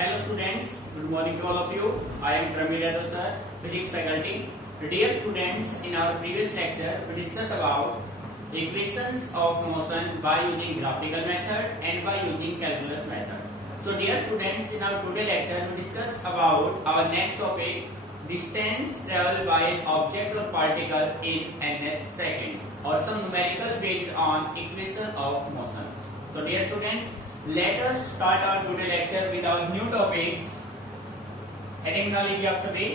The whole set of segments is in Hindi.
Hello students, good morning to all of you. I am Pramir Yadav sir, physics faculty. Dear students, in our previous lecture we discussed about equations of motion by using graphical method and by using calculus method. So dear students, in our today lecture we discuss about our next topic, distance traveled by an object or particle in nth second, or some numerical based on equation of motion. So dear student, let us start our today lecture with our new topic. Heading now लीजिए आप सभी,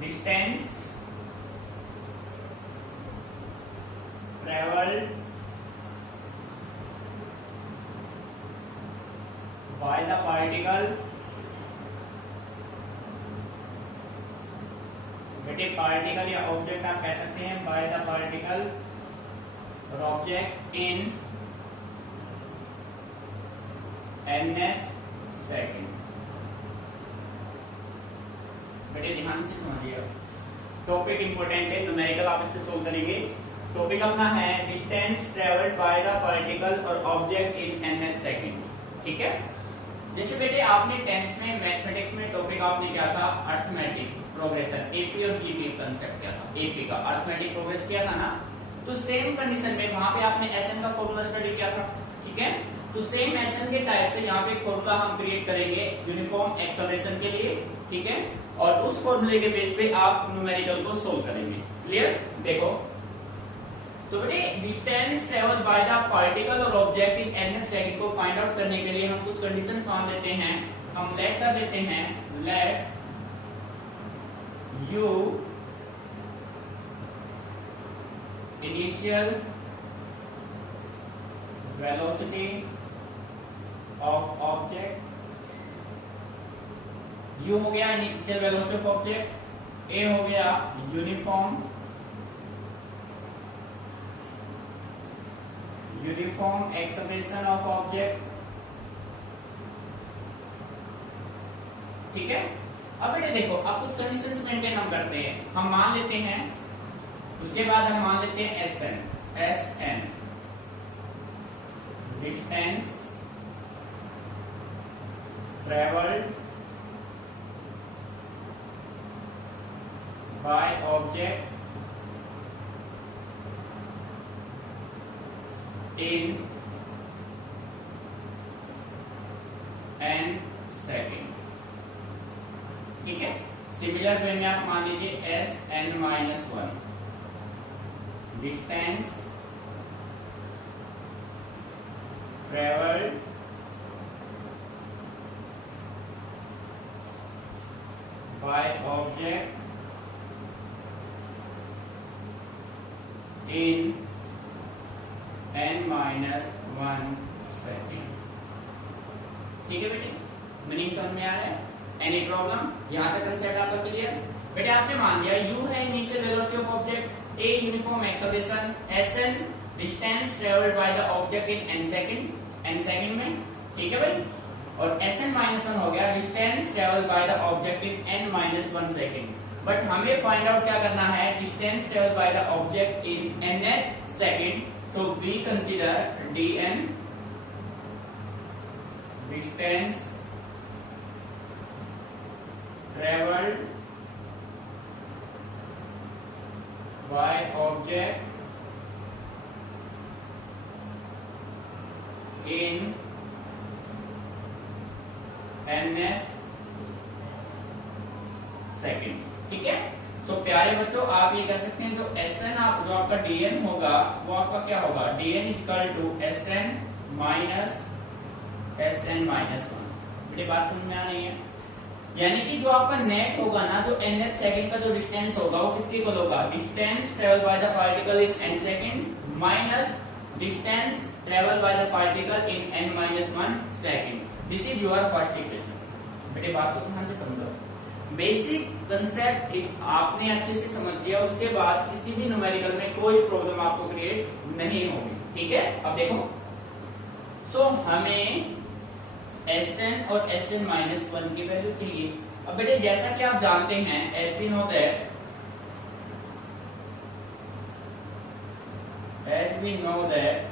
distance traveled by the particle. बेटे पार्टिकल या ऑब्जेक्ट आप कह सकते हैं by the particle और ऑब्जेक्ट in nth सेकेंड. बेटे ध्यान से समझिए, टॉपिक इंपॉर्टेंट है, न्यूमेरिकल आप इससे सोल्व करेंगे. टॉपिक अपना है distance travelled by the particle or object in nth second. ठीक है. जैसे बेटे आपने 10th में मैथमेटिक्स में टॉपिक आपने क्या था, अर्थमेटिक प्रोग्रेशन, एपी और जीपी कंसेप्ट क्या था, एपी का अर्थमेटिक प्रोग्रेस किया था ना. तो सेम कंडीशन में वहां पे आपने एसएन का फॉर्मूला स्टडी किया था. ठीक है. तो सेम एसएन के टाइप से यहाँ पे एक फॉर्मूला हम क्रिएट करेंगे यूनिफॉर्म एक्सेलरेशन के लिए. ठीक है. और उस फॉर्मूले के बेस पे आप न्यूमेरिकल को सोल्व करेंगे. क्लियर. देखो तो बेटे distance travel by the particle or object in nth second को फाइंड आउट करने के लिए हम कुछ कंडीशंस मान लेते हैं. हम लेट कर देते हैं, let u initial velocity of object. u हो गया initial velocity of object, a हो गया यूनिफॉर्म एक्सेलरेशन ऑफ ऑब्जेक्ट. ठीक है. अब बेटे देखो, अब कुछ कंडीशंस मेंटेन हम करते हैं. हम मान लेते हैं, उसके बाद हम मान लेते हैं S N distance travelled by object in n second. ठीक है. सिमिलर वे में आप मान लीजिए S N minus one distance travelled by object in n minus one second. ठीक है बेटे, मीनिंग समझ में आ रहा है? Any problem? यहाँ तक कंसेप्ट आपका क्लियर? बेटे आपने मान लिया u है initial velocity of object, a uniform acceleration, sn distance travelled by the object in n second में. ठीक है भाई. और sn माइनस वन हो गया distance travelled by the object in n minus one second. But हमें फाइंड आउट क्या करना है, distance travelled by the object in nth second. So we consider dn distance traveled by object in nth second. ठीक है. सो प्यारे बच्चों, आप ये कह सकते हैं जो Sn आप जो आपका dn होगा वो आपका क्या होगा, dn equal to Sn minus one. बेटे बात समझ में आ रही है? यानी कि जो आपका नेट होगा ना, जो nth सेकंड का जो डिस्टेंस होगा वो किसके इक्वल होगा, distance travel by the particle in n second minus distance travel by the particle in n minus one second. This is your first equation. बेटे बात को ध्यान से समझो. बेसिक कंसेप्ट आपने अच्छे से समझ लिया, उसके बाद किसी भी न्यूमेरिकल में कोई प्रॉब्लम आपको क्रिएट नहीं होगी. ठीक है. अब देखो, सो हमें Sn और Sn माइनस वन की वैल्यू चाहिए. अब बेटे जैसा कि आप जानते हैं, as we know that as we know that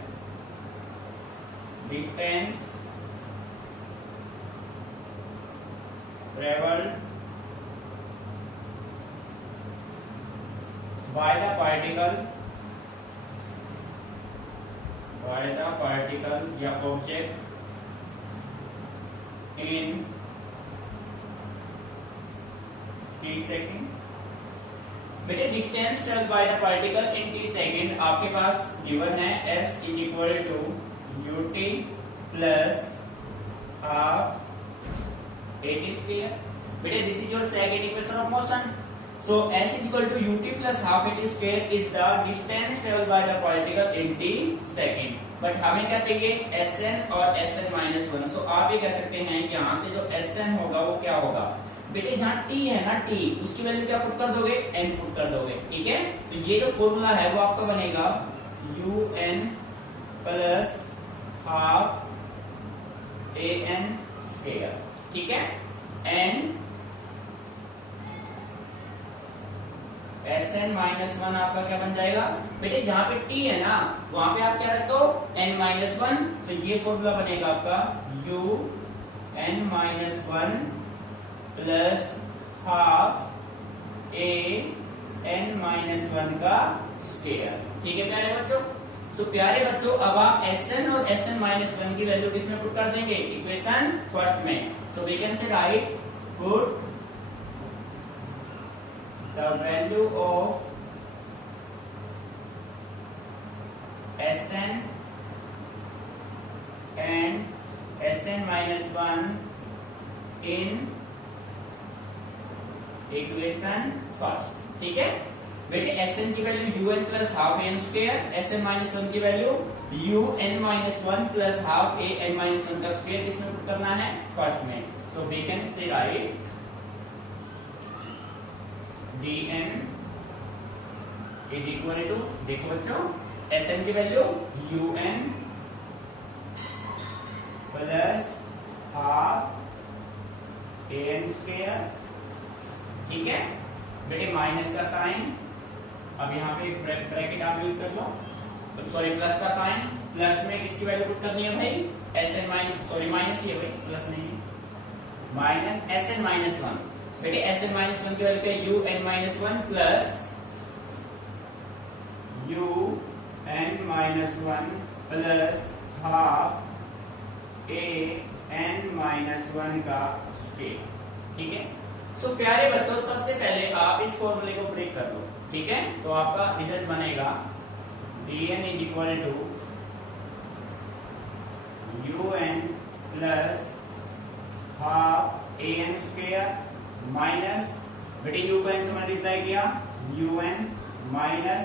distance traveled by the particle या object in t सेकेंड। बेटे distance travel by the particle in t second आपके पास गिवन है s is equal to ut plus half at square. बेटे this is your second equation of motion. So s is equal to ut plus half at square is the distance travel by the particle in t second. But हमें क्या चाहिए sn और sn माइनस वन। सो आप ये कह सकते हैं कि यहाँ से जो sn होगा वो क्या होगा बेटे, जहाँ t है ना t, उसकी वैल्यू क्या पुट कर दोगे n पुट कर दोगे। ठीक है, तो ये जो फॉर्मूला है वो आपका बनेगा un plus half an square. ठीक है, एंड Sn माइनस वन आपका क्या बन जाएगा बेटे, जहां पे t है ना वहां पे आप क्या रखते हो n माइनस वन। तो ये फॉर्मूला बनेगा आपका un minus one plus half an minus one का स्क्वायर। ठीक है प्यारे बच्चों। सो प्यारे बच्चों अब आप Sn और Sn माइनस वन की वैल्यू किसमें पुट कर देंगे, इक्वेशन फर्स्ट में। So we can say right put the value of Sn and Sn minus 1 in equation first। ठीक है बेटे, Sn की value un plus half an square, Sn minus one की value un minus one plus half an minus one का स्क्वायर किसमें पुट करना है, फर्स्ट में। So we can say write dn is equal to, देखो बच्चों Sn की value un plus half an square. ठीक है बेटे, माइनस का साइन अब यहाँ पे ब्रैकेट आप यूज कर लो, सॉरी प्लस का साइन, प्लस में किसकी वैल्यू पुट करनी है भाई Sn माइनस, सॉरी माइनस ही है भाई, प्लस नहीं है, माइनस Sn माइनस वन। बेटे Sn माइनस वन की वैल्यू क्या है un minus one plus un minus one plus half an minus one का स्क्वायर। ठीक है, सो प्यारे बच्चों सबसे पहले आप इस फॉर्मूले को ब्रेक कर लो। ठीक है, तो आपका रिजल्ट बनेगा dn is equal to un plus half an square minus, बेटे u को n से मल्टीप्लाई किया un माइनस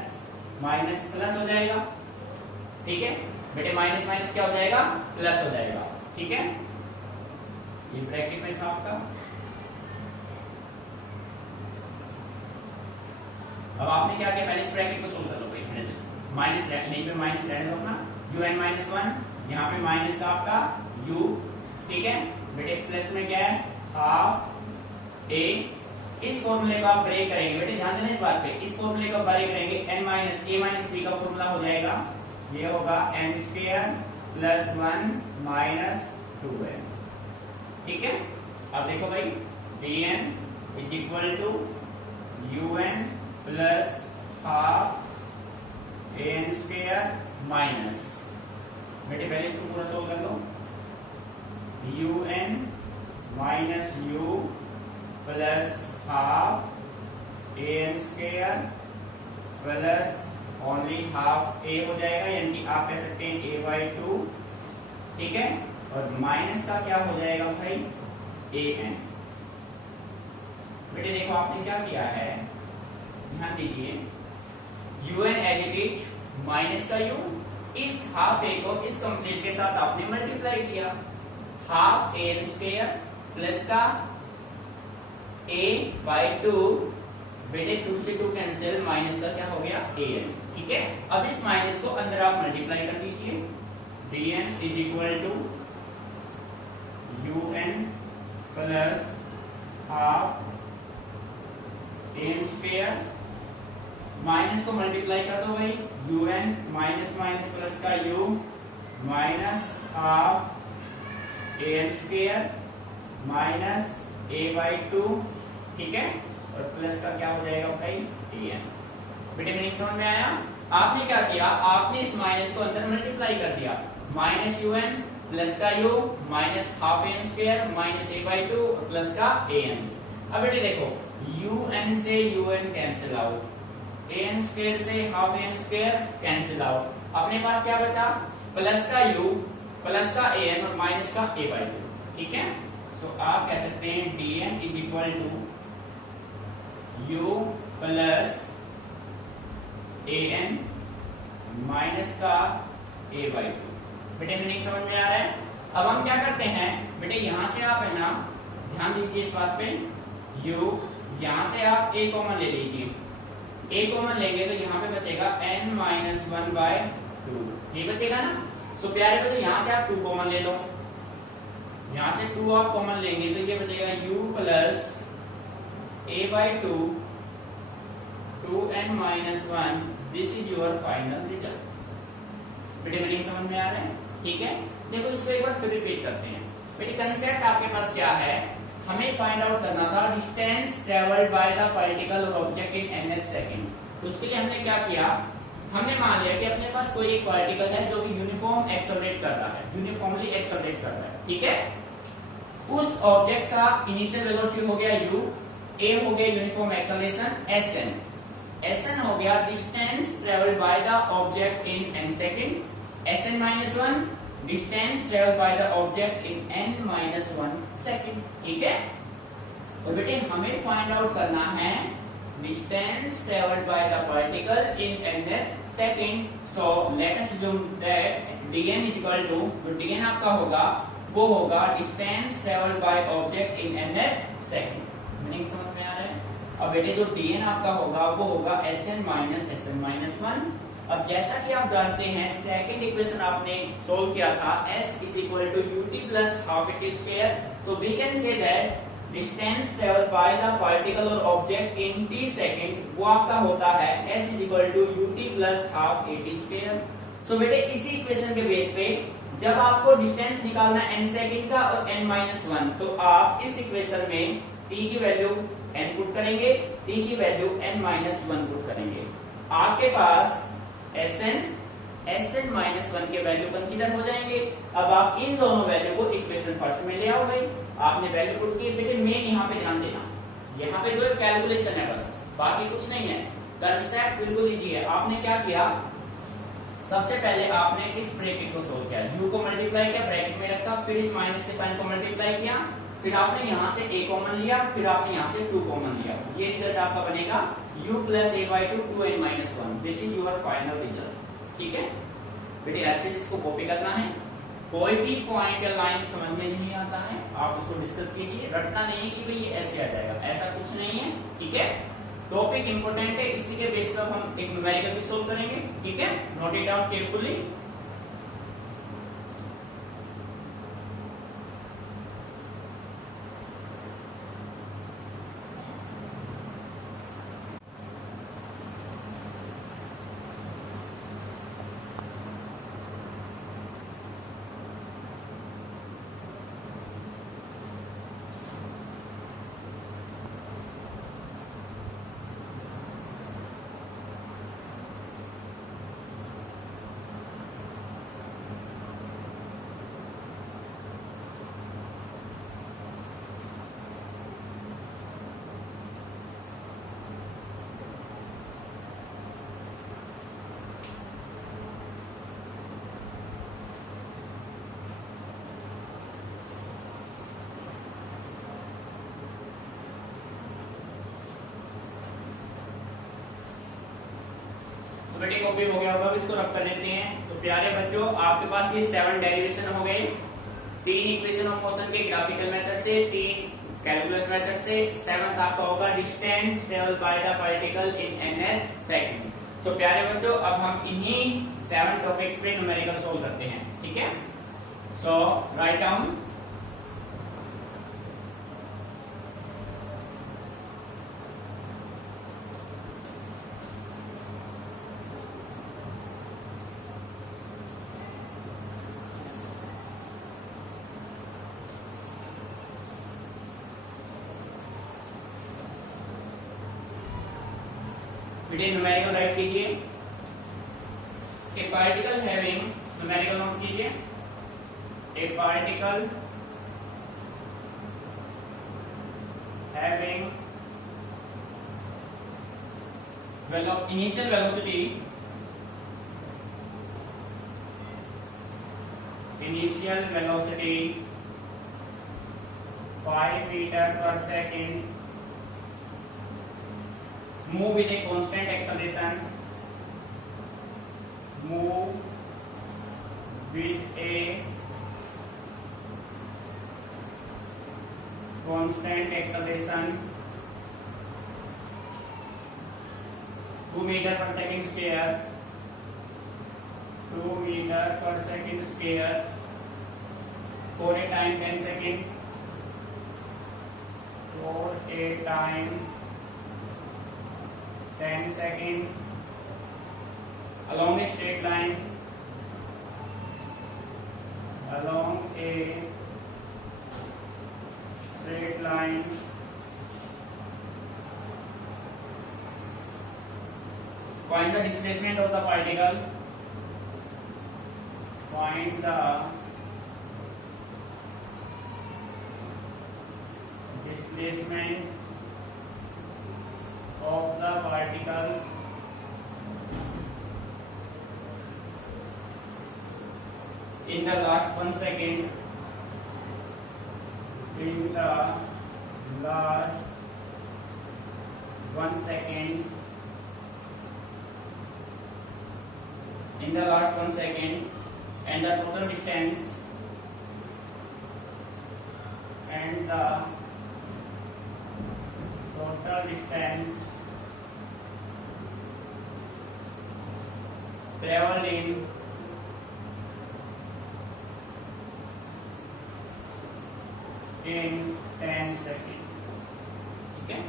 माइनस प्लस हो जाएगा। ठीक है बेटे, माइनस माइनस क्या हो जाएगा, प्लस हो जाएगा। ठीक है, ये ब्रैकेट में था आपका। अब आपने क्या किया, पहले इस ब्रैकेट को सोल्व कर लो भाई, माइनस नहीं पे माइनस रहने दो अपना, un माइनस वन, यहाँ पे माइनस का आपका u। ठीक है बेटे, प्लस में क्या है हाफ a। इस फॉर्मूले को आप ब्रेक करेंगे बेटे, ध्यान देना इस बात पे, इस फॉर्मूले को ब्रेक करेंगे n minus a minus b का फॉर्मूला हो जाएगा, ये होगा n square plus one minus 2n। ठीक है, अब देखो भाई dn is equal to un plus half an square minus, बेटे पहले इसको पूरा सोल्व कर लो, un minus u plus half an square plus only half a हो जाएगा, यानी कि आप कह सकते हैं a/2। ठीक है, और माइनस का क्या हो जाएगा भाई an। बेटे देखो आपने क्या किया है, ध्यान दीजिए un as it is minus का u, इस हाफ a को इस कंप्लीट के साथ आपने मल्टीप्लाई किया, हाफ an स्क्वायर प्लस का a/2, बेटे 2 से 2 कैंसिल, माइनस का क्या हो गया an। ठीक है, अब इस माइनस को अंदर आप मल्टीप्लाई कर दीजिए, dn is equal to un plus half an square, minus को मल्टीप्लाई कर दो भाई, un माइनस माइनस प्लस का u minus half an square minus a/2, ठीक है, और प्लस का क्या हो जाएगा भाई an। बेटे मीनिंग समझ में आया? आपने क्या किया, आपने इस माइनस को अंदर मल्टीप्लाई कर दिया, माइनस un प्लस का u minus half n square minus a/2 और प्लस का an। अब बेटे देखो un से un cancel out, an square से half n square cancel out, अपने पास क्या बचा, प्लस का u प्लस का an और माइनस का a/2, ठीक है। सो आप कह सकते हैं dn is equal to u plus an minus का a/2। बेटे मीनिंग समझ में आ रहा है? अब हम क्या करते हैं बेटे, यहां से आप है ना, ध्यान दीजिए इस बात पे, u यहां से आप a कॉमन ले लीजिए, a कॉमन लेंगे तो यहाँ पे बचेगा n माइनस 1/2, ये बचेगा ना। सो प्यारे बच्चों यहाँ से आप 2 कॉमन ले लो, यहाँ से 2 आप कॉमन लेंगे तो ये बचेगा u plus a/2 2n minus 1, this is your final result. बेटे मीनिंग समझ में आ रहा है? ठीक है, देखो इसको एक बार फिर रिपीट करते हैं। बेटे कंसेप्ट आपके पास क्या है, हमें फाइंड आउट करना था distance travelled by the particle or object in nth second. तो उसके लिए हमने क्या किया, हमने मान लिया कि अपने पास कोई एक पार्टिकल है जो कि यूनिफॉर्म एक्सेलरेट कर रहा है, यूनिफॉर्मली एक्सेलरेट कर रहा है, ठीक है। उस ऑब्जेक्ट का इनिशियल वेलोसिटी हो गया u, a हो गया यूनिफॉर्म एक्सेलरेशन sn, sn हो गया distance travelled by the object in n second, sn minus 1 distance travelled by the object in n minus 1 second, ठीक है। और बेटे हमें फाइंड आउट करना है distance travelled by the particle in nth second. So let us assume that dn is equal to, जो dn आपका होगा वो होगा distance travelled by object in nth second. Meaning समझ में आ रहा है? अब बेटे जो dn आपका होगा वो होगा sn माइनस 1। अब जैसा कि आप जानते हैं सेकंड इक्वेशन आपने सोल्व किया था, s is equal to ut plus half at square. So we can say that distance travelled by the particle or object in t second वो आपका होता है s is equal to ut plus half at square. So बेटे इसी इक्वेशन के बेस पे जब आपको डिस्टेंस निकालना है n सेकंड का और n माइनस 1, तो आप इस इक्वेशन में t की वैल्यू n पुट करेंगे, t की वैल्यू n माइनस 1 पुट करेंगे, आपके पास sn माइनस 1 के वैल्यू कंसीडर हो जाएंगे। अब आप इन दोनों वैल्यू को इक्वेशन फर्स्ट में ले आओ भाई, आपने वैल्यू पुट की। बेटे मैं यहाँ पे ध्यान देना, यहाँ पे जो कैलकुलेशन है बस, बाकी कुछ नहीं है, कंसेप्ट बिल्कुल इजी है। आपने क्या किया, सबसे पहले आपने इस ब्रैकेट को सोल्व किया, u को मल्टीप्लाई किया, ब्रैकेट में रखा, फिर इस माइनस के साइन को मल्टीप्लाई किया, फिर आपने यहाँ से a कॉमन लिया, फिर आपने यहाँ से 2 कॉमन लिया, ये रिजल्ट आपका बनेगा u plus a/2 2n minus 1, this is your final result, ठीक है। बेटे अच्छे से इसको कॉपी करना है, कोई भी पॉइंट या लाइन समझ में नहीं आता है आप उसको डिस्कस कीजिए, रटना नहीं है कि भाई ये ऐसे आ जाएगा, ऐसा कुछ नहीं है, ठीक है। टॉपिक इंपोर्टेंट है, इसी के बेस पर हम एक न्यूमेरिकल भी सोल्व करेंगे, ठीक है। Note it down carefully. तो बेटे कॉपी हो गया होगा, इसको रफ कर लेते हैं। तो प्यारे बच्चों आपके पास ये 7 डेरिवेशन हो गए, 3 इक्वेशन ऑफ मोशन के ग्राफिकल मेथड से, 3 कैलकुलस मेथड से, 7th आपका होगा distance travelled by the particle in nth second. So प्यारे बच्चों अब हम इन्हीं 7 टॉपिक्स पे न्यूमेरिकल सोल्व करते हैं, ठीक है। सो राइट डाउन, बेटे न्यूमेरिकल राइट कीजिए। A particle having, numerical note कीजिए, a particle having initial velocity 5 meter per second, move with a constant acceleration, move with a constant acceleration 2 meter per second square, 2 meter per second square for a time 10 second, for a time 10 second along a straight line, along a straight line find the displacement of the particle, find the displacement of the particle in the last 1 second, in the last 1 second, in the last 1 second, and the total distance, and the total distance traveled in 10 second. ठीक है,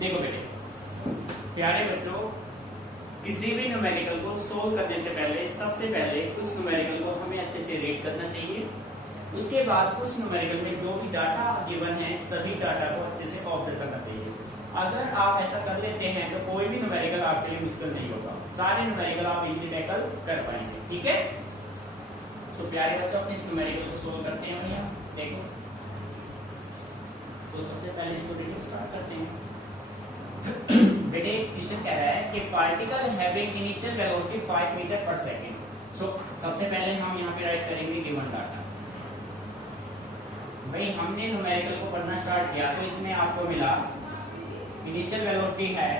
देखो बेटे प्यारे बच्चों, किसी भी न्यूमेरिकल को सोल्व करने से पहले सबसे पहले उस न्यूमेरिकल को हमें अच्छे से रीड करना चाहिए। उसके बाद उस न्यूमेरिकल में जो भी डाटा गिवन है सभी डाटा को अच्छे से ऑब्जर्व करना चाहिए। अगर आप ऐसा कर लेते हैं तो कोई भी न्यूमेरिकल आपके लिए मुश्किल नहीं होगा, सारे न्यूमेरिकल आप इजीली टैकल कर पाएंगे। ठीक है, सो प्यारे बच्चों अपने इस न्यूमेरिकल को सोल्व करते हैं भैया। देखो तो सबसे पहले इसको देखो स्टार्ट करते हैं। बेटे क्वेश्चन कह रहा है कि particle having initial velocity 5 metre per second. So सबसे पहले हम यहाँ पे राइट करेंगे गिवन डाटा। भाई हमने न्यूमेरिकल को पढ़ना स्टार्ट किया तो इसमें आपको मिला इनिशियल वेलोसिटी है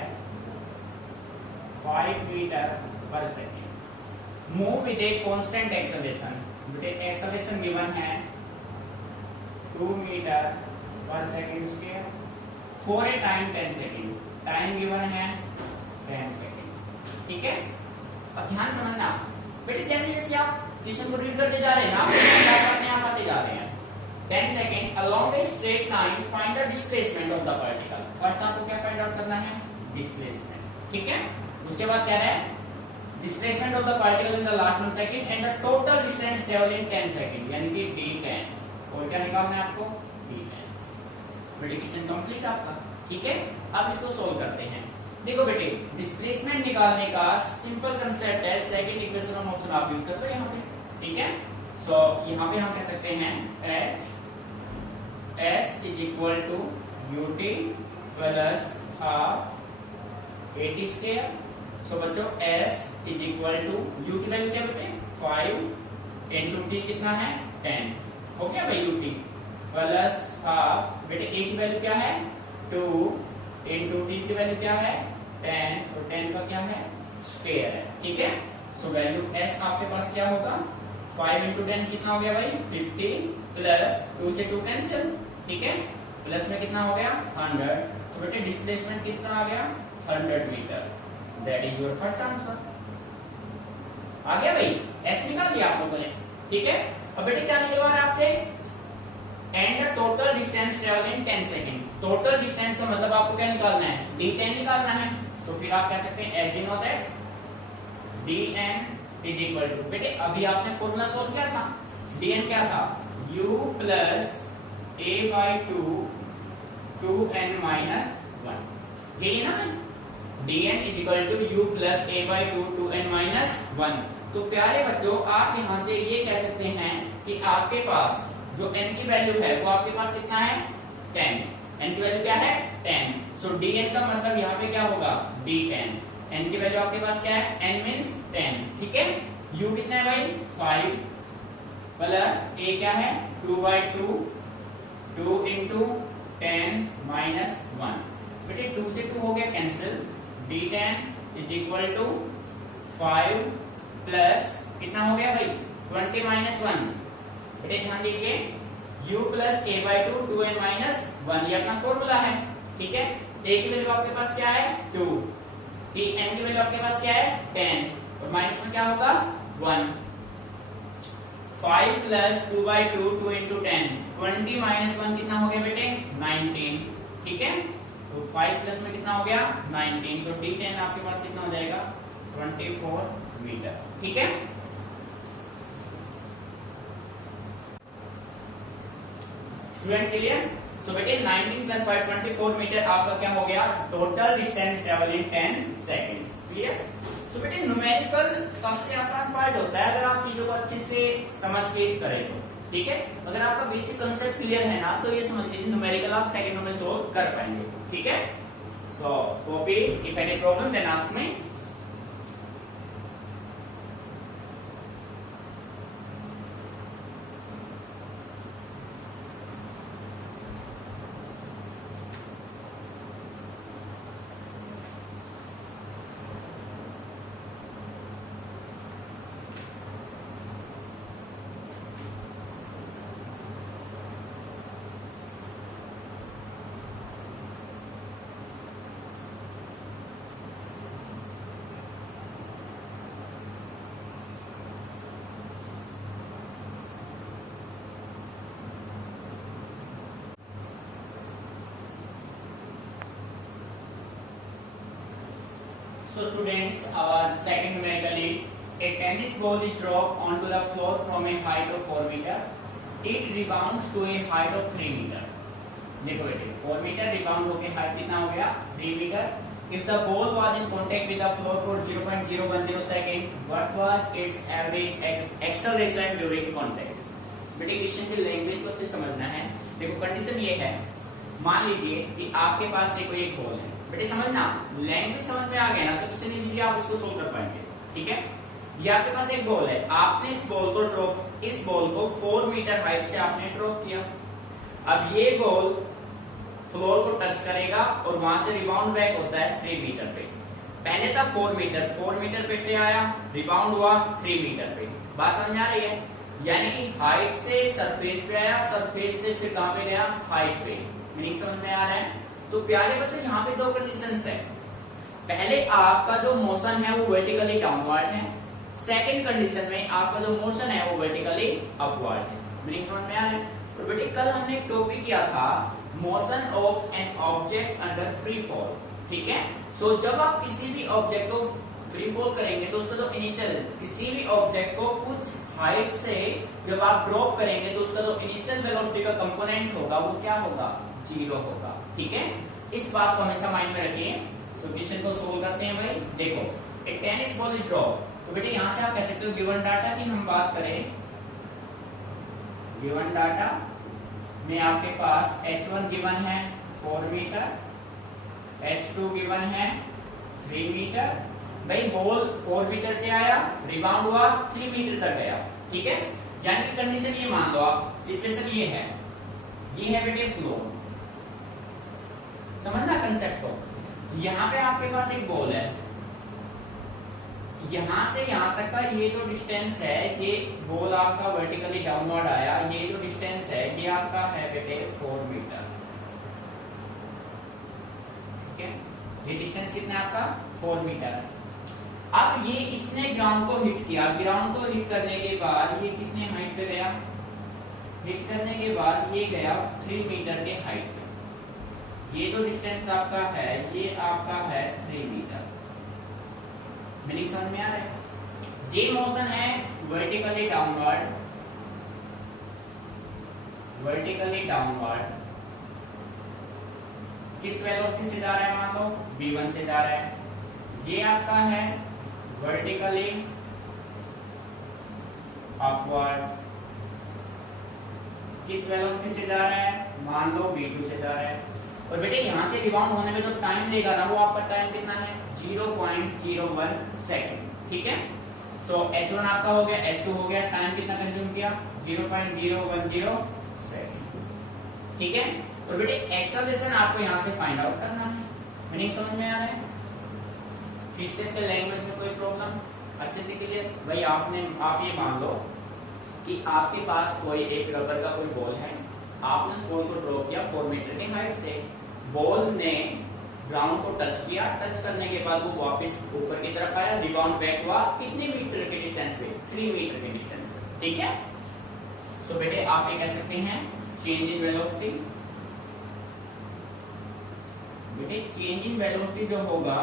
5 metre per second, move with a constant acceleration. बेटे एक्सेलरेशन गिवन है 2 metre per second square for a time 10 second, time given है 10 सेकंड। ठीक है, अब ध्यान समझना बेटे, जैसे जैसे आप क्वेश्चन को रीड करते जा रहे हैं ना अपने आप आते जा रहे हैं। 10 second along a straight line find the displacement of the particle. First आपको क्या फाइंड आउट करना है? डिस्प्लेसमेंट। ठीक है, उसके बाद क्या है? Displacement of the particle in the last 1 second and the total distance travel in 10 second, यानी कि d10। और क्या निकालना है आपको? d10। प्रेडिक्शन कंप्लीट आपका। ठीक है, अब इसको सोल्व करते हैं। देखो बेटे डिस्प्लेसमेंट निकालने का सिंपल कंसेप्ट है, सेकंड इक्वेशन ऑफ मोशन आप यूज करते हो यहाँ पे। ठीक है, सो यहाँ पे हम कह सकते हैं s is equal to ut plus half at square. So बच्चों s is equal to u की वैल्यू क्या बेटे? 5 इंटू t कितना है? 10। हो गया भाई ut प्लस हाफ। बेटे a की वैल्यू क्या है? 2 इंटू t की वैल्यू क्या है? 10। तो 10 का क्या है? स्क्वायर है। ठीक है, सो वैल्यू s आपके पास क्या होगा? 5 इंटू 10 कितना हो गया भाई? 50 प्लस 2 से 2 कैंसिल। ठीक है, प्लस में कितना हो गया? 100। सो बेटे डिस्प्लेसमेंट कितना आ गया? 100 metre. That is your first answer. आ गया भाई, s निकाल दिया आप लोगों ने। ठीक है, अब बेटे क्या निकलवा रहा है आपसे? And the total distance travel in 10 second. Total distance का मतलब आपको क्या निकालना है? d10 निकालना है। तो फिर आप कह सकते हैं as know that dn is equal to, बेटे अभी आपने फॉर्मूला सोल्व किया था, dn क्या था? u plus a by 2 2n minus 1। यही ना? dn is equal to u plus a by 2 2n minus 1। तो प्यारे बच्चों आप यहां से ये कह सकते हैं कि आपके पास जो n की वैल्यू है वो आपके पास कितना है 10। n की वैल्यू क्या है 10। सो dn का मतलब यहाँ पे क्या होगा d10। n की वैल्यू आपके पास क्या है n मीन्स 10, ठीक है। u कितना है भाई 5 प्लस a क्या है 2 बाई 2 2 इंटू 10 माइनस 1। बेटे 2 से 2 हो गया cancel. d10 is equal to 5 plus कितना हो गया भाई 20 माइनस 1। बेटे ध्यान दीजिए u plus a by 2 2n minus 1 ये अपना फॉर्मूला है, ठीक है। a की वैल्यू आपके पास क्या है 2, n की वैल्यू आपके पास क्या है 10 और माइनस में क्या होगा 1। 5 प्लस 2 बाई 2 2 इंटू 10 20 माइनस 1 कितना हो गया बेटे 19, ठीक है। तो 5 प्लस में कितना हो गया 19, तो d10 आपके पास कितना हो जाएगा 24 मीटर, ठीक है। Student clear. सो बेटे 19 प्लस 5 24 मीटर आपका क्या हो गया total distance travel in 10 second, clear. तो बेटे न्यूमेरिकल सबसे आसान पार्ट होता है अगर आप चीजों को अच्छे से समझ के करें तो, ठीक है। अगर आपका बेसिक कंसेप्ट क्लियर है ना तो ये समझ लीजिए न्यूमेरिकल आप सेकंडों में सोल्व कर पाएंगे, ठीक है। So copy if any problem then ask me. So students, our second numerical is a tennis ball is dropped onto the floor from a height of 4 meter. It rebounds to a height of 3 meter. देखो बेटे 4 मीटर रिबाउंड होके हाइट कितना हो गया 3 metre. If the ball was in contact with the floor for 0.010 second, what was its average acceleration during contact? बेटे क्वेश्चन की लैंग्वेज को अच्छे समझना है। देखो कंडीशन ये है, मान लीजिए कि आपके पास से कोई एक बॉल है, बेटे समझना लैंग्वेज समझ में आ गया ना तो किसी भी आप उसको सोल्व कर पाएंगे, ठीक है। ये आपके पास एक बॉल है, आपने इस बॉल को ड्रॉप इस बॉल को 4 मीटर हाइट से आपने ड्रॉप किया। अब ये बॉल फ्लोर को टच करेगा और वहां से रिबाउंड बैक होता है 3 मीटर पे। पहले था 4 मीटर पे से आया, रिबाउंड हुआ 3 मीटर पे। बात समझ आ रही है, यानी कि हाइट से सरफेस पे आया, सरफेस से फिर कहां पे गया हाइट पे। मीनिंग समझ में आ रहा है। तो प्यारे बच्चों यहाँ पे 2 कंडीशंस है, पहले आपका जो मोशन है वो वर्टिकली डाउनवर्ड है, सेकंड कंडीशन में आपका जो मोशन है वो वर्टिकली अपवर्ड है। मीनिंग समझ में आ रहा है। तो बेटे कल हमने एक टॉपिक किया था motion of an object under free fall, ठीक है। सो जब आप किसी भी ऑब्जेक्ट को फ्री फॉल करेंगे तो उसका जो इनिशियल किसी भी ऑब्जेक्ट को कुछ हाइट से जब आप ड्रॉप करेंगे तो उसका जो इनिशियल वेलोसिटी का कंपोनेंट होगा वो क्या होगा 0 होगा, ठीक है। इस बात को हमेशा माइंड में रखिए। सो क्वेश्चन को सोल्व करते हैं भाई। देखो एक टेनिस बॉल इज ड्रॉप, तो बेटे यहां से आप कह सकते हो गिवन डाटा की हम बात करें, गिवन डाटा में आपके पास h1 गिवन है 4 मीटर, h2 गिवन है 3 मीटर। भाई बॉल 4 मीटर से आया, रिबाउंड हुआ 3 मीटर तक गया, ठीक है। यानी कि कंडीशन ये मान लो आप, सिचुएशन ये है बेटे फ्लो। समझना कंसेप्ट को। यहाँ पे आपके पास एक बॉल है, यहां से यहां तक का ये जो डिस्टेंस है, ये बॉल आपका वर्टिकली डाउनवर्ड आया, ये जो डिस्टेंस है ये आपका है बेटे 4 मीटर, ठीक है। ये डिस्टेंस कितना है आपका 4 मीटर। अब ये इसने ग्राउंड को हिट किया, ग्राउंड को हिट करने के बाद ये कितने हाइट पे गया, हिट करने के बाद ये गया 3 मीटर के हाइट पे। ये जो डिस्टेंस आपका है ये आपका है 3 मीटर। मीनिंग समझ में आ रहा है। ये मोशन है वर्टिकली डाउनवर्ड, वर्टिकली डाउनवर्ड किस वेलोसिटी से जा रहा है, मान लो v1 से जा रहा है, ये आपका है वर्टिकली अपवर्ड, किस वेलोसिटी से जा रहा है, मान लो v2 से जा रहा है। और बेटे यहां से रिबाउंड होने में जो टाइम लेगा ना, वो आपका टाइम कितना है 0.01 सेकंड, ठीक है। सो h1 आपका हो गया, h2 हो गया, टाइम कितना कंज्यूम किया 0.010 सेकंड, ठीक है। और बेटे एक्सेलरेशन आपको यहां से फाइंड आउट करना है। मीनिंग समझ में आ रहा है? फिजिक्स के लैंग्वेज में कोई प्रॉब्लम अच्छे से क्लियर? भाई आप ये मान लो कि आपके पास कोई एक रबर का कोई बॉल है, आपने उस बॉल को ड्रॉप किया 4 मीटर की हाइट से, बॉल ने ग्राउंड को टच किया, टच करने के बाद वो वापस ऊपर की तरफ आया, रिबाउंड बैक हुआ कितने मीटर के डिस्टेंस पे, 3 मीटर के डिस्टेंस पे, ठीक है। सो बेटे आप ये कह सकते हैं चेंज इन वेलोसिटी। बेटे चेंज इन वेलोसिटी जो होगा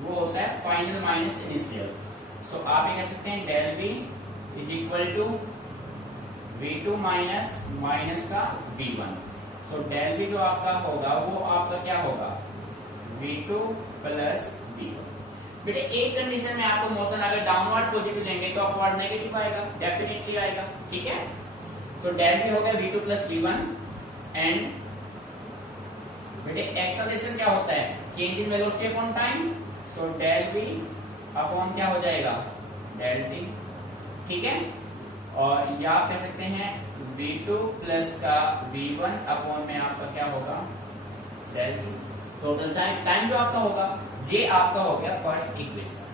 वो होता है फाइनल माइनस इनिशियल। सो आप ये कह सकते हैं del V is equal to v2 minus का v1। सो डेल वी जो आपका होगा वो आपका क्या होगा v2 प्लस v1। बेटे एक कंडीशन में आपको मोशन अगर डाउनवर्ड पॉजिटिव लेंगे तो अपवर्ड नेगेटिव आएगा, डेफिनेटली आएगा, ठीक है। सो डेल वी हो गया v2 प्लस v1 एंड बेटे एक्सेलरेशन क्या होता है change in velocity upon time. So del V upon क्या हो जाएगा डेल टी, ठीक है। और या आप कह सकते हैं v2 प्लस का v1 अपॉन में आपका क्या होगा डेल टी। टोटल टाइम जो आपका होगा ये आपका हो गया फर्स्ट इक्वेशन।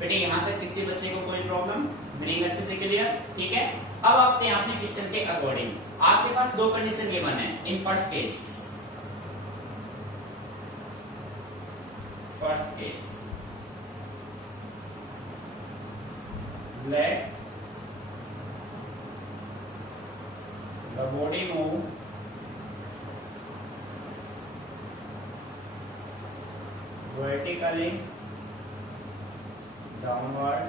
बेटे यहां तक किसी बच्चे को कोई प्रॉब्लम? मीनिंग अच्छे से क्लियर, ठीक है। अब आपके अपने क्वेश्चन के अकॉर्डिंग आपके पास दो कंडीशन गिवन है। In first case let the body move vertically downward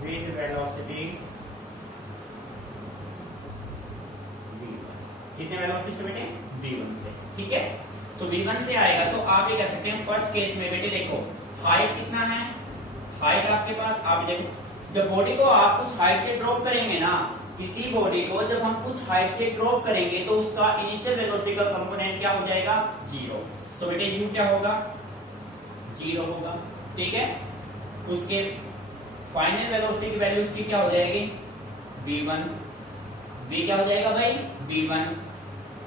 with velocity कितने वेलोसिटी से बेटे v1 से, ठीक है। सो v1 से आएगा तो आप ये कह सकते हैं फर्स्ट केस में बेटे देखो हाइट कितना है, हाइट आपके पास आप देखो जब बॉडी को आप कुछ हाइट से ड्रॉप करेंगे ना, किसी बॉडी को जब हम कुछ हाइट से ड्रॉप करेंगे तो उसका इनिशियल वेलोसिटी का कंपोनेंट क्या हो जाएगा 0। सो बेटे u क्या होगा 0 होगा, ठीक है। उसके फाइनल वेलोसिटी की वैल्यू उसकी क्या हो जाएगी v1, v क्या हो जाएगा भाई v1।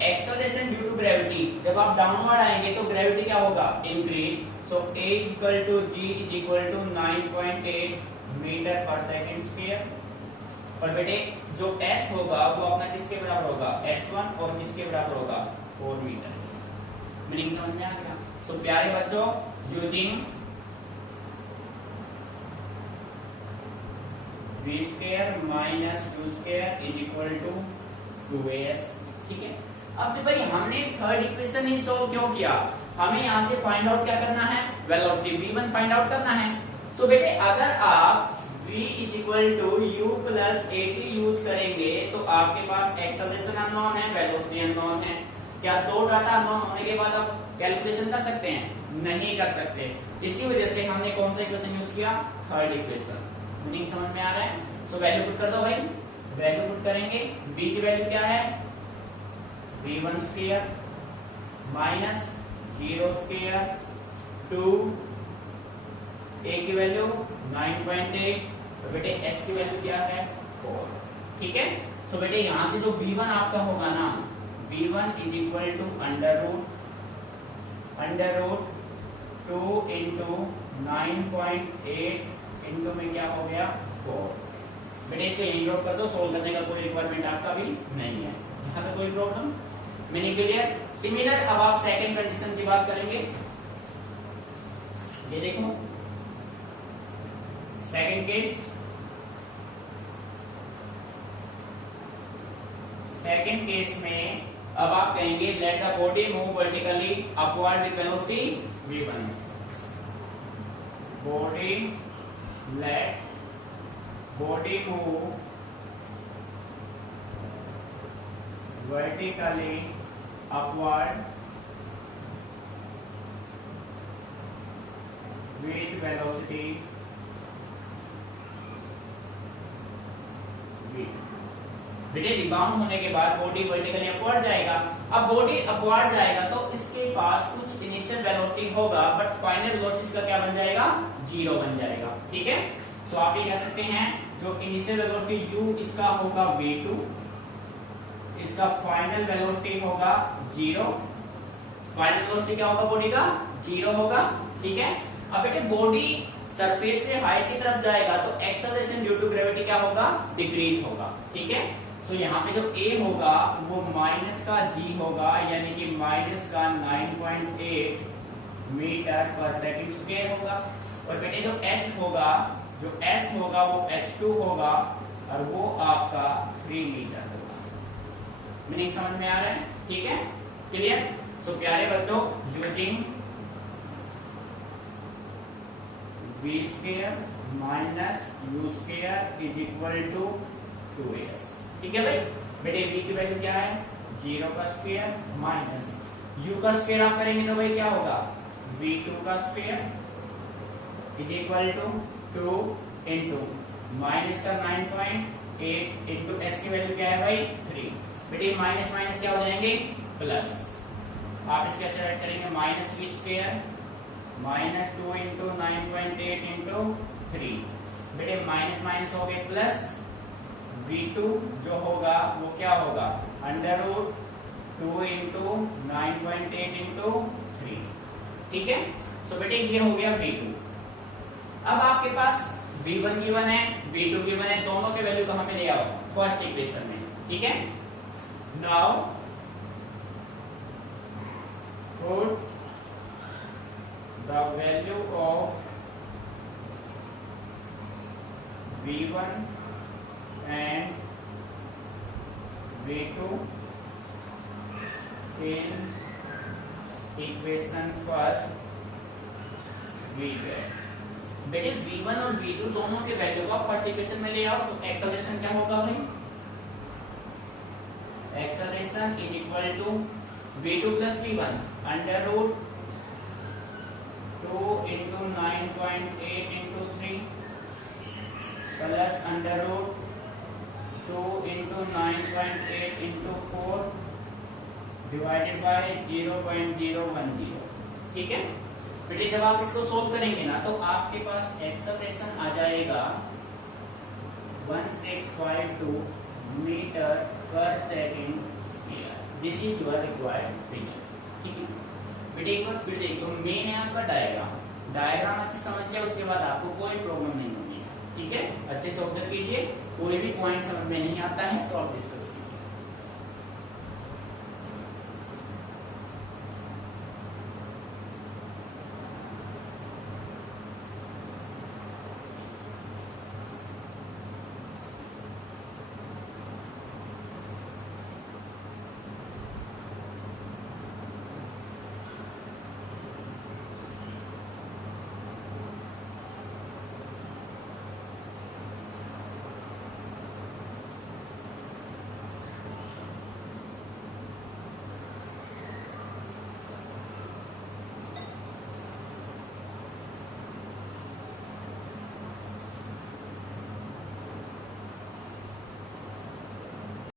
Acceleration due to gravity, जब आप डाउनवर्ड आएंगे तो ग्रेविटी क्या होगा increase. So a equal to g is equal to 9.8 metre per second square. और बेटे जो s होगा वो अपना किसके बराबर होगा h1 और किसके बराबर होगा 4 मीटर। मीनिंग समझ में आ गया? सो प्यारे बच्चों using v square minus u square is equal to 2as, ठीक है। अब तो भाई हमने थर्ड इक्वेशन ही सोल्व क्यों किया, हमें यहां से फाइंड आउट क्या करना है वेलोसिटी v1 फाइंड आउट करना है। सो बेटे अगर आप v is equal to u plus at use करेंगे तो आपके पास एक्सेलरेशन अननोन है, वेलोसिटी अननोन है। क्या दो डाटा अननोन होने के बाद आप कैलकुलेशन कर सकते हैं? नहीं कर सकते। इसी वजह से हमने कौन सा इक्वेशन यूज किया थर्ड इक्वेशन। मीनिंग समझ में आ रहा है? सो वैल्यू पुट कर दो भाई, वैल्यू पुट करेंगे v की वैल्यू क्या है v1 square minus 0 square two a की वैल्यू 9.8, तो बेटे s की वैल्यू क्या है 4, ठीक है। सो बेटे यहां से जो v1 आपका होगा ना v1 is equal to under root 2 into 9.8 into में क्या हो गया 4। बेटे इसको यही ड्रॉप कर दो, सोल्व करने का कोई रिक्वायरमेंट आपका भी नहीं है। यहाँ पे कोई प्रॉब्लम? Meaning clear? सिमिलर अब आप सेकंड कंडीशन की बात करेंगे। ये देखो सेकंड केस, सेकंड केस में अब आप कहेंगे let the body move vertically upward with velocity v1। Body move vertically upward with velocity v। बेटे रिबाउंड होने के बाद बॉडी वर्टिकली अपवर्ड जाएगा। अब बॉडी अपवर्ड जाएगा तो इसके पास कुछ इनिशियल वेलोसिटी होगा, बट फाइनल वेलोसिटी इसका क्या बन जाएगा, 0 बन जाएगा। ठीक है, सो आप ये कह सकते हैं जो इनिशियल वेलोसिटी u इसका होगा v2, इसका फाइनल वेलोसिटी होगा 0। फाइनल वेलोसिटी क्या होगा बॉडी का, 0 होगा। ठीक है, अब बेटे बॉडी सरफेस से हाइट की तरफ जाएगा तो एक्सेलरेशन ड्यू टू ग्रेविटी क्या होगा, डिक्रीज होगा। ठीक है, सो यहाँ पे जो a होगा वो माइनस का g होगा, यानी कि माइनस का 9.8 मीटर पर सेकंड स्क्वायर होगा। और बेटे जो h होगा, जो s होगा वो h2 होगा और वो आपका 3 मीटर होगा। मीनिंग समझ में आ रहा है? ठीक है, क्लियर। सो प्यारे बच्चों, using v square minus u square is equal to 2as। ठीक है भाई, बेटे v की वैल्यू क्या है, 0 का स्क्वायर माइनस u का स्क्वायर आप करेंगे तो भाई क्या होगा, v2 का square is equal to 2 into minus का 9.8 इंटू s की वैल्यू क्या है भाई, 3। बेटे माइनस माइनस क्या हो जाएंगे, प्लस। आप इसके ऐड करेंगे minus v square minus 2 into 9.8 into 3। बेटे माइनस माइनस हो गए प्लस, v2 जो होगा वो क्या होगा, अंडर रूट 2 इंटू 9.8 इंटू 3। ठीक है, सो बेटे ये हो गया v2। अब आपके पास v1 गिवन है, v2 गिवन है, दोनों के वैल्यू कहां पे ले आओ, फर्स्ट इक्वेशन में। ठीक है, now put the value of v1 and v2 in equation first v। बेटे v1 और v2 दोनों के वैल्यू को फर्स्ट इक्वेशन में ले आओ तो एक्सेलरेशन क्या होगा भाई, acceleration is equal to v2 plus v1 under root 2 into 9.8 into 3 plus under root 2 into 9.8 into 4 divided by 0.010। ठीक है, बेटे जब आप इसको सोल्व करेंगे ना तो आपके पास एक्सेलरेशन आ जाएगा 1652 मीटर पर second square. This is your required figure. ठीक है बेटे, एक बार फिर देखिए, मेन है आपका डायग्राम। डायग्राम अच्छे समझ लिया उसके बाद आपको कोई प्रॉब्लम नहीं होगी। ठीक है, अच्छे से ऑब्जर्व कीजिए, कोई भी पॉइंट समझ में नहीं आता है तो आप डिस्कस